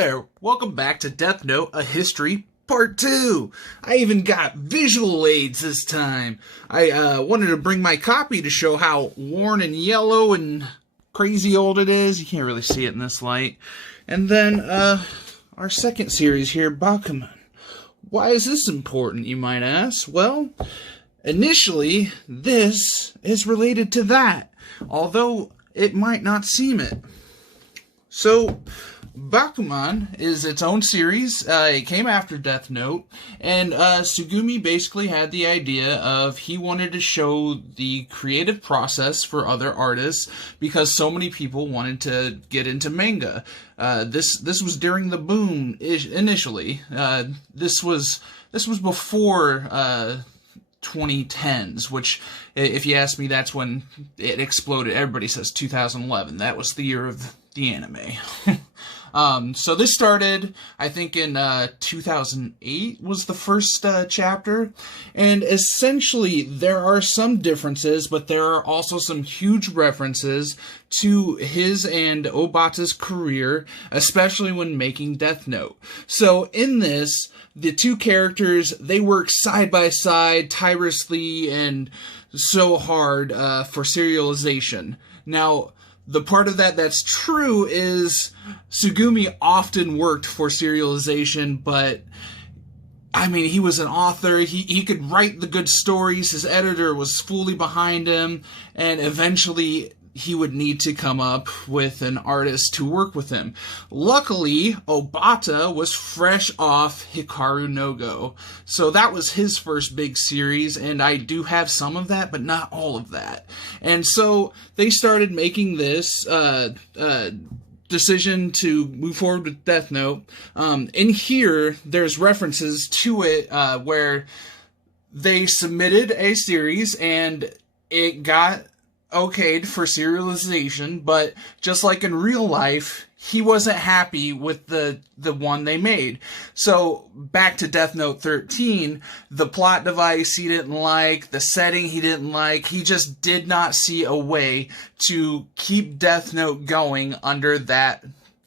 there! Welcome back to Death Note, A History, Part 2! I even got visual aids this time. I wanted to bring my copy to show how worn and yellow and crazy old it is. You can't really see it in this light. And then, our second series here, Bakuman. Why is this important, you might ask? Well, initially, this is related to that, although it might not seem it. So, Bakuman is its own series. It came after Death Note, and Tsugumi basically had the idea of he wanted to show the creative process for other artists because so many people wanted to get into manga. This was during the boom initially. This was before 2010s, which, if you ask me, that's when it exploded. Everybody says 2011. That was the year of the anime. So this started, I think, in 2008 was the first chapter, and essentially there are some differences, but there are also some huge references to his and Obata's career, especially when making Death Note. So in this, the two characters, they work side by side, tirelessly and so hard for serialization. Now, the part of that that's true is Tsugumi often worked for serialization, but I mean, he was an author, he could write the good stories, his editor was fully behind him, and eventually he would need to come up with an artist to work with him. Luckily, Obata was fresh off Hikaru no Go, so that was his first big series, and I do have some of that, but not all of that. And so they started making this decision to move forward with Death Note. In here, there's references to it where they submitted a series, and it got okayed for serialization, but just like in real life, he wasn't happy with the one they made. So, back to Death Note 13, the plot device he didn't like, the setting he didn't like, he just did not see a way to keep Death Note going under that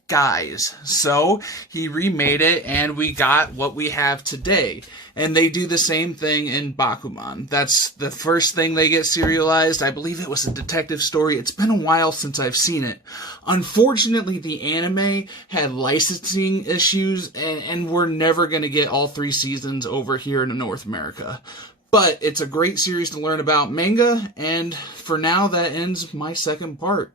guise. So, he remade it, and we got what we have today. And they do the same thing in Bakuman. That's the first thing they get serialized. I believe it was a detective story. It's been a while since I've seen it. Unfortunately, the anime had licensing issues, and we're never going to get all 3 seasons over here in North America. But it's a great series to learn about manga, and for now, that ends my second part.